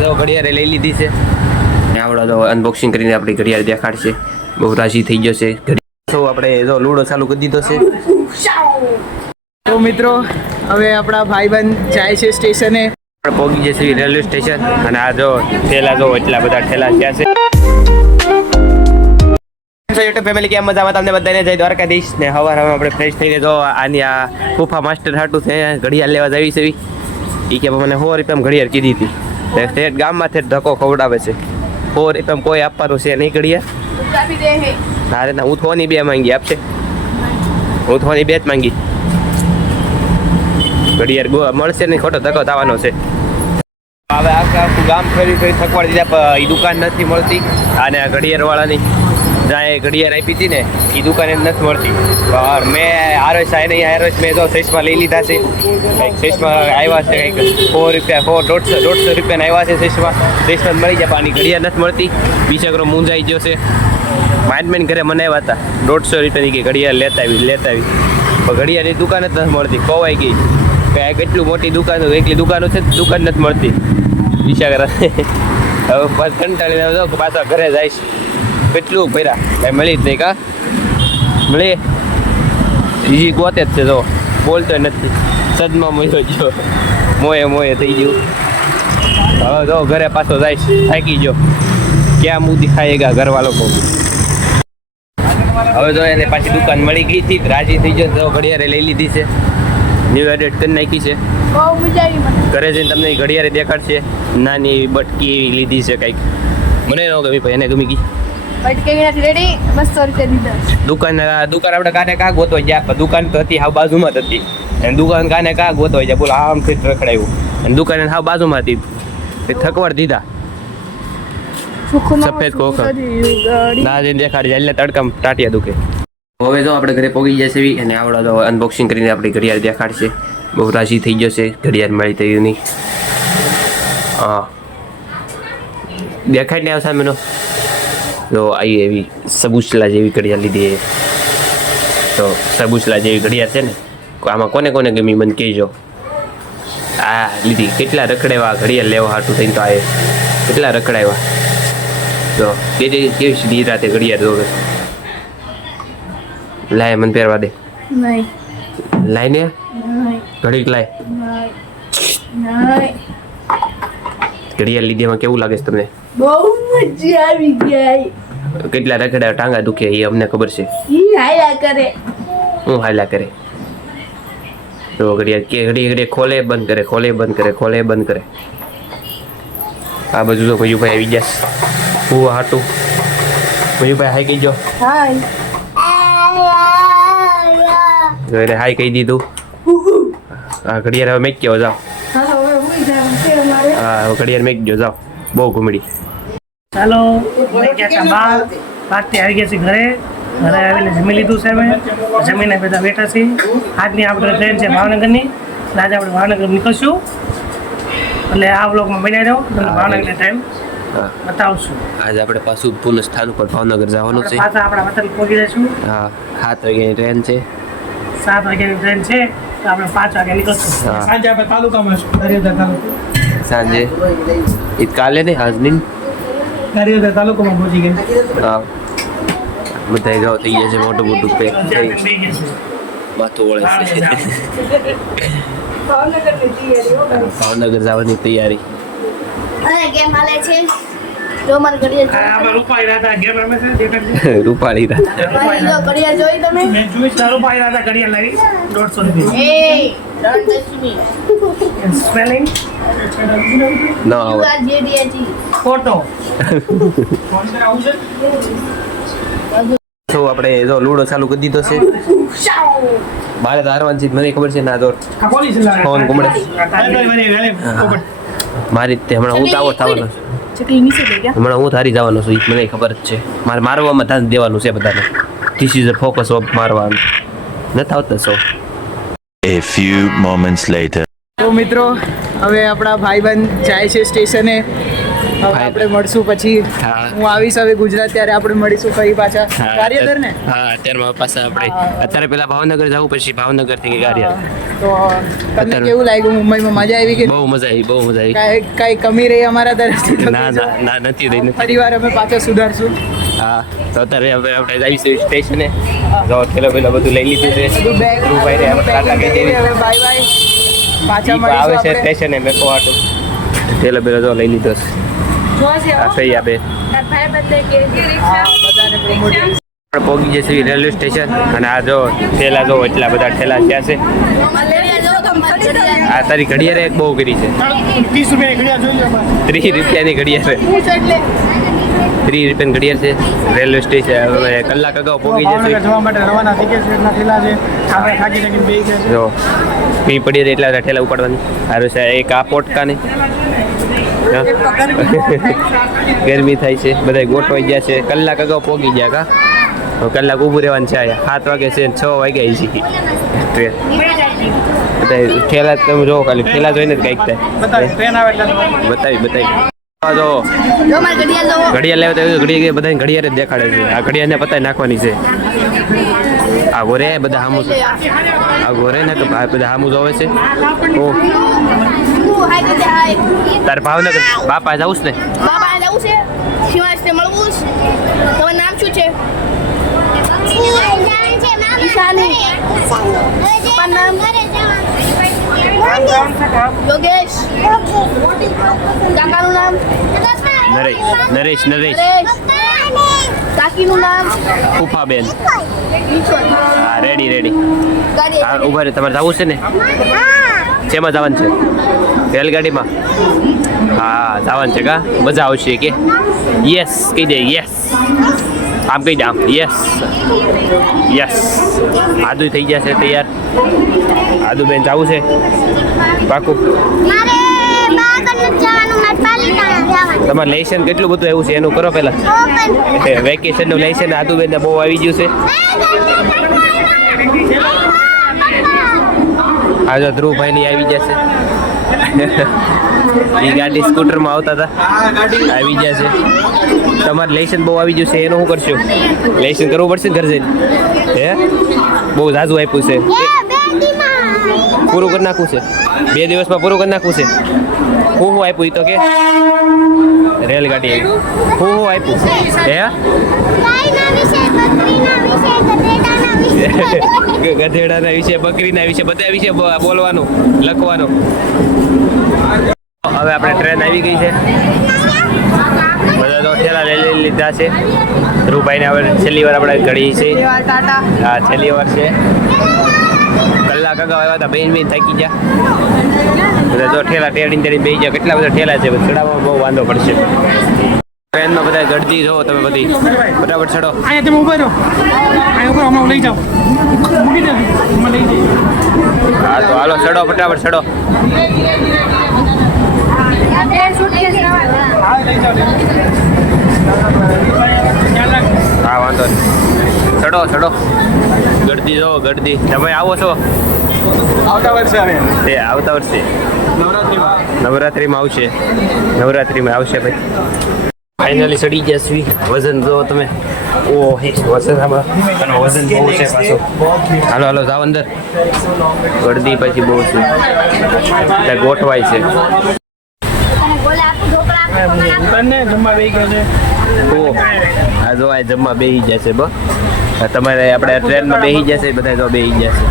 તો ઘડિયાળે લઈ લીધી છે ને આવડો તો અનબોક્સિંગ કરીને આપણી ઘડિયાળ દેખાડશે. બહુ રાજી થઈ ગયો છે. તો આપણે જો લૂડો ચાલુ કરી દીધો છે. તો મિત્રો હવે આપણા ભાઈબંધ જાય છે સ્ટેશને. આપણે પહોંચી જશે રેલવે સ્ટેશન અને આ જો ઠેલા જો એટલા બધા ઠેલા થયા છે. યુટ્યુબ ફેમિલી કેમ મજામાં? તમને બધાને જય દ્વારકાધીશ ને સવારમાં આપણે ફ્રેશ થઈને જો આની આ ફૂફા માસ્ટર હાટું છે ઘડિયાળ લેવા જવી છે. એ કે મને 100 રૂપિયામાં ઘડિયાળ કીધી હતી. સ્ટેટ ગામમાંથી ધક્કો ખવડાવે છે. 100 રૂપિયામાં કોઈ આપવાનું છે નહીં ઘડિયાળ. અરે ના, હું થોની 2 માંગી આપશે. હું થોની 2 જ માંગી. ઘડિયાળ મળશે નહીં, ખોટો ધક્કો થવાનો છે. હવે આખું ગામ ફરી થકવાડી દીધા પણ એ દુકાન નથી મળતી. અને આ ઘડિયાળ વાળાની જ્યાં એ ઘડિયાળ આપી હતી ને એ દુકાને નથી મળતી. મેં આરએસ મેં તો સેસમાં લઈ લીધા છે. કંઈક સેસમાં આવ્યા છે, કંઈક 100 રૂપિયા 150 રૂપિયાના આવ્યા છે. સેસમાં મળી જાય પણ ઘડિયાળ નથી મળતી. બીજાકરો મૂંઝાઈ ગયો છે. માઇન્ડમેન ઘરે મને આવ્યા હતા 150 રૂપિયાની કે ઘડિયાળ લેતા આવી પણ ઘડિયાળની દુકાન જ નથી મળતી. ખોવાઈ ગઈ કે કેટલું મોટી દુકાન, એકલી દુકાનો છે, દુકાન નથી મળતી. બીજા હવે કંટાળીને પાછા ઘરે જઈશ. કેટલું ભર્યા કાંઈ મળી જ નહીં. કા મળી બીજી ગોતે જ છે. જો બોલતો નથી, સદમાં મળ્યો ગયો, મોએ થઈ ગયું. હવે જો ઘરે પાછો જઈશ, થાકી ગયો. ક્યાં મું દિખાયેગા ઘરવા લોકો. હવે જો એને પાછી દુકાન મળી ગઈ હતી, રાજી થઈ ગયો. તો ઘડિયાળે લઈ લીધી છે, ન્યૂ એડિટ કરી નાખી છે. ઘરે જઈને તમને ઘડિયાળે દેખાડશે. નાની બટકી લીધી છે કંઈક, મને ન ગમી ભાઈ, એને ગમી ગઈ. દુકાન આપણે કાને કા ગોતવા ગયા, દુકાન તો હતી હાવ બાજુમાં જ હતી. અને દુકાન કાને કા ગોતવા ગયા, બોલો આમ ફીટ રખડાયું. અને દુકાન હાવ બાજુમાં હતી. થકવાડ દીધા સફેદ કોખર ના જઈને દેખાડી જાય એટલે તડકામાં ટાટિયા દુખે. હવે જો આપણે ઘરે પહોંચી જશે અને આવડો તો અનબોક્સિંગ કરીને આપણી ઘડિયાળ દેખાડશે. બહુ રાજી થઈ ગયો છે. ઘડિયાળ મળી થયું નહીં. હા દેખાડ ને આવશે મેનો. તો આવી એવી સબુસલા જેવી ઘડિયાળ લીધી. તો સબુસલા જેવી ઘડિયાળ છે ને, આમાં કોને કોને ગમી મને કહેજો. આ લીધી. કેટલા રખડાવ્યા ઘડિયાળ લેવા હાટું થઈને. તો આ કેટલા રખડાવ્યા. તો કેવી સીધી રાતે ઘડિયાળ જોવે. લાય મને પહેરવા દે. લાય ને ઘડીક લાય. ઘડિયાળ લીધી એમાં કેવું લાગે છે તમને? બહુ મજા આવી ગઈ. કેટલા રખડા ટાંગા દુખે એ અમને ખબર છે. હું હાલ્યા કરે. તો ઘડિયાળ કે ઘડી ખોલે બંધ કરે, ખોલે બંધ કરે, ખોલે બંધ કરે. આ બધું તો મયુભાઈ આવી જશે. હું હાટું મયુભાઈ હાઈ કહી જો. હાઈ કહી દીધું. હા ઘડિયાળ હવે મેક ગયો જાઓ. હા ઘડિયાળ મેક ગયો જાઓ. બહુ ઘૂમડી. ચાલો પાર્ટી આવી ગયા છે ઘરે. ઘરે આવીને જમી લીધું છે. અમે જમીને બધા બેઠા છીએ. આજની આપણે ટ્રેન છે ભાવનગરની. આજે આપણે ભાવનગર નીકળશું. એટલે આ બ્લોગમાં બન્યા રહ્યો. તમને ભાવનગરની ટ્રેન બતાવશું. આજે આપણે પાછું પુનઃ સ્થાન ઉપર ભાવનગર જવાનું છે. પાછા આપણા વતન પહોંચી જઈશું. હા 7 વાગ્યાની ટ્રેન છે. 7 વાગ્યાની ટ્રેન છે તો આપણે 5 વાગે નીકળશું. સાંજે આપણે તાલુકામાં છું, ગારિયાધાર તાલુકો. સાંજે કાલે ને આજની ગારિયાધાર તાલુકામાં પહોંચી ગઈ. હા બધા જો થઈ ગયા છે. મોટું પેક થઈ માથું વળે છે. ભાવનગર જવાની તૈયારી. રૂપાળી તો આપણે જો લૂડો ચાલુ કરી દીધો છે. મારે તો હારવાની છે, મને ખબર છે. ના તો ફોન ઘુમડે મારી હમણાં હું તાવો થવાનો હમણાં હું થારી જવાનો છું. મને ખબર જ છે. મારે મારવામાં ધ્યાન દેવાનું છે બધાને. This is a focus of મારવાનું નથી આવતા સૌ. A few moments later. તો મિત્રો હવે આપણા ભાઈબંધ જાય છે સ્ટેશને. હવે આપણે મળશું પછી. હા. હું આવીશ હવે ગુજરાત ત્યારે આપણે મળીશું ફરી પાછા. ગારિયાધાર ને? હા અત્યારમાં પાછા આપણે અત્યારે પેલા ભાવનગર જવું પછી ભાવનગર થી ગારિયાધાર. તો તમને કેવું લાગ્યું મુંબઈમાં? મજા આવી કે બહુ મજા આવી. કઈ કમી રહી અમારા તરફથી તો ના કહેજો. ના ના નથી રહી નથી. ફરીવાર અમે પાછા સુધારશું. હા તો અત્યારે હવે આપણે આવીશું સ્ટેશને. જો ઠેલો પેલો બધું લઈ લીધું છે. બધું બેગ ધ્રુવભાઈને આપણે ટાટા કહી દેવી. હવે બાય બાય. પાછા ઈ આવે મળીશું છે આપણે. સ્ટેશને મેં કોહાટું ઠેલો પેલો જો લઈ લીધો છે. આ સહી આપે. હા, બધાને promote કરીશું. આપણે પહોંચી જઈશું રેલવે સ્ટેશન અને આ જો ઠેલા જો એટલા બધા ઠેલા થયા છે. આ તારી ઘડિયાળ એક બહુ કરી છે. 30 રૂપિયાની ઘડિયાળ છે. 30 રૂપિયાની ઘડિયાળ છે. રેલવે સ્ટેશન હવે કલાક અગાઉ પહોંચી જઈશું. જવા માટે રવાના ટિકિટ કેટલા થયેલા છે આપણે થાકી થાકીને બેસી ગયા છે. જો પી પડી રહી એટલા બધા ઠેલા ઉપાડવાની. સારું છે એક આ પોટકાની. હા. ગરમી થાય છે બધા ગોઠવાઈ ગયા છે. કલાક અગાઉ પહોંચી ગયા કા હવે કલાક ઊભું રહેવાનું છે. અહીંયા 7 વાગે છે 6 વાગ્યા છે ટ્રેન. બધા ઠેલા તમે જોવો ખાલી ઠેલા જોઈને જ કંઈક થાય. ટ્રેન આવે એટલે બતાવી આ જો ઘડિયાળ લેવા તો ઘડિયાળ બધાને ઘડિયાળ જ દેખાડે છે. આ ઘડિયાળને પતાવી નાખવાની છે. આ ગોરે બધા હામું આ ગોરે ને તો બધા હામું જોવે છે. ઓ તારે ભાવનગર બાપા જવું છે ને? બાબા જવું છે શિવાજી મળવું છે. તમારું નામ શું છે? ઈશાની. પપ્પાનું નામ યોગેશ. કાકાનું નામ નરેશ નરેશ. કાકીનું નામ ઉફાબેન. ઈશ્વર. હા રેડી ગાડી હા ઉભા રહે. તમારે જવું છે ને? શેમાં જવાનું છે? રેલગાડીમાં? હા જવાનું છે કા? મજા આવશે કે? યસ કહી દે યસ. આમ કહી દે આમ યસ આદુ થઈ ગયા છે તૈયાર. આદુ બેન જવું છે પાકું? તમારે લેશન કેટલું બધું આવ્યું છે એનું કરો પહેલા. વેકેશનનું લેશન આદુ બેન બહુ આવી ગયું છે. આ જો ધ્રુવભાઈની આવી જશે. એ ગાડી સ્કૂટરમાં આવતા હતા આવી ગયા છે. તમારે લેશન બહુ આવી ગયું છે એનું શું કરશું? લેશન કરવું પડશે ને ઘર જઈને. હે બહુ ઝાઝું આપ્યું છે. પૂરું કરી નાખવું છે 2 દિવસમાં પૂરું કરી નાખવું છે. હું આપ્યું એ તો કે રેલગાડી આવી. હું આપ્યું હે ગધેડાના વિશે બકરીના વિશે બધા વિશે બોલવાનું લખવાનું. હવે આપણે ટ્રેન આવી ગઈ છે. બધા તો ઠેલા લઈ લીધા છે. ધ્રુવભાઈને હવે છેલ્લી વાર આપણે ઘડી છે. ટાટા. હા છેલ્લી વાર છે. કલાક અગાઉ આવ્યા હતા બેન થાકી ગયા. બધા તો ઠેલા ટેડીને બેસી ગયા. કેટલા બધા ઠેલા છે ચડાવવામાં બહુ વાંધો પડશે. ટ્રેનમાં બધા ગળદી રહો તમે બધી ફટાફટ ચડો. અહીંયા તમે ઉભા રહો. અહીંયા ઉભા હમણાં લઈ જાઓ. મૂકી દે હમણાં લઈ જઈએ. હા તો હાલો ચડો ફટાફટ ચડો. હા વાંધો નહીં ચડો. ગળદી જો ગળદી. તમે આવો છો? આવતા વર્ષે આવે તે આવતા વર્ષે નવરાત્રિમાં આવશે. નવરાત્રિમાં આવશે ભાઈ. ફાઇનલી ચડી ગયા છીએ. વજન જો તમે. ઓ હે વજન આમાં વજન બહુ છે પાછું. હાલો જાવ અંદર. ગળદી પછી બહુ છે ત્યાં ગોઠવાય છે. દુકાનને જમવા બેસી ગયો છે. ઓ આ જો આ જમવા બેસી જશે બ તમારે આપણે ટ્રેનમાં બેસી જશે બધા જો બેસી જશે.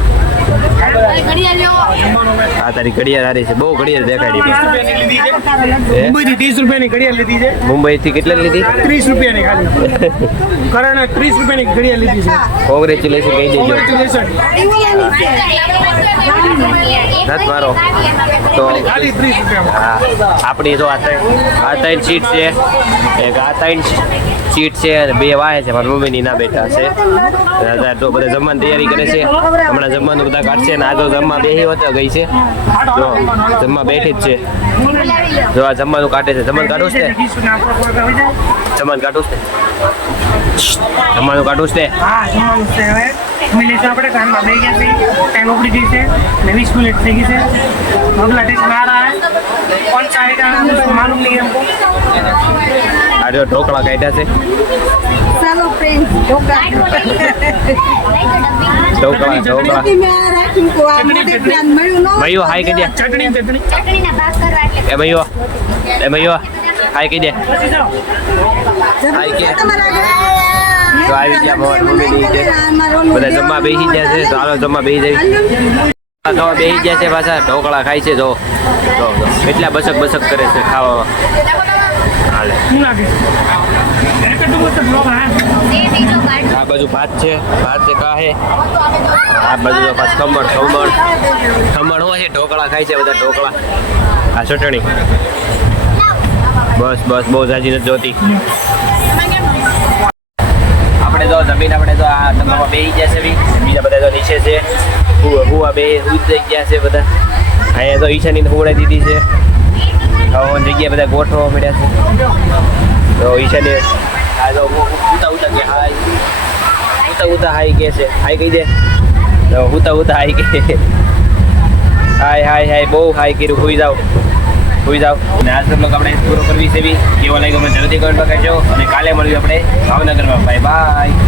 આ તારી ઘડિયાળ હારી છે. બહુ ઘડિયાળ દેખાડી. મુંબઈથી 30 રૂપિયાની ઘડિયાળ લીધી છે. મુંબઈથી કેટલા લીધી? 30 રૂપિયાની ખાલી. કરણ 30 રૂપિયાની ઘડિયાળ લીધી છે. કોંગ્રેચ્યુલેશન કહી દેજો. Congratulations. નથી મારો તો ખાલી 30 રૂપિયા. હા આપણી જો આ ત્રણ સીટ છે. એક આ 3 સીટ છે અને 2 વાય છે. મારી મમ્મીની ના બેઠા છે. તો બધા જમવાની તૈયારી કરે છે. હમણાં જમવાનું બધા કાઢશે ને આ તો જમવા બેસી હોતા ગઈ છે. જો જમવા બેઠી જ છે. જો આ જમવાનું કાઢે છે. જમવાનું કાઢું છે. જમવાનું કાઢું છે. જમવાનું કાઢું છે. હા જમવાનું છે હવે. મિનિટ આપણે કામમાં બેસી ગયા છે. ટાઈમ ઉપડી ગઈ છે ને 20 मिनट થઈ ગઈ છે. अगला टेस्ट में आ रहा है. कौन सा आएगा उसको मालूम नहीं है हमको. આ જો ઢોકળા કાઢ્યા છે ચાલો ફ્રેન્ડ ઢોકળા મયો હાય કહી દે એ મયો હાય કહી દે હાય કે તો આવી ગયા મોહન મમ્મી કે બધા જમવા બેસી ગયા છે તો હાલો જમવા બેસી જાય ખાવા બેસી ગયા છે પાછા ઢોકળા ખાય છે જો કેટલા બસક કરે છે ખાવામાં હાલે આ બાજુ ભાત છે કાહે આ બાજુ તો પાછું ખમણ હોય છે ઢોકળા ખાય છે બધા ઢોકળા આ ચટણી બસ બહુ જાજી નથી જોતી આપણે તો જમીન આપણે તો આ જમવામાં બેસી ગયા છે બીજા બધા તો નીચે છે હુવા બે થઈ ગયા છે બધા અહીંયા તો ઈશાની હુવડાવી દીધી છે જગ્યાએ બધા ગોઠવવા મળ્યા છે તો ઈશાને આ તો ઉતા કે ઉતા હાઈ કે છે હાઈ કહી દે તો ઉતા હાઈ કે હાય બહુ હાઈ કર્યું સુઈ જાઓ અને આજ બ્લોગ આપણે પૂરો કરવી છે કેવો લાગ્યો મને જલ્દી કમેન્ટમાં કહેજો અને કાલે મળીએ આપણે ભાવનગરમાં બાય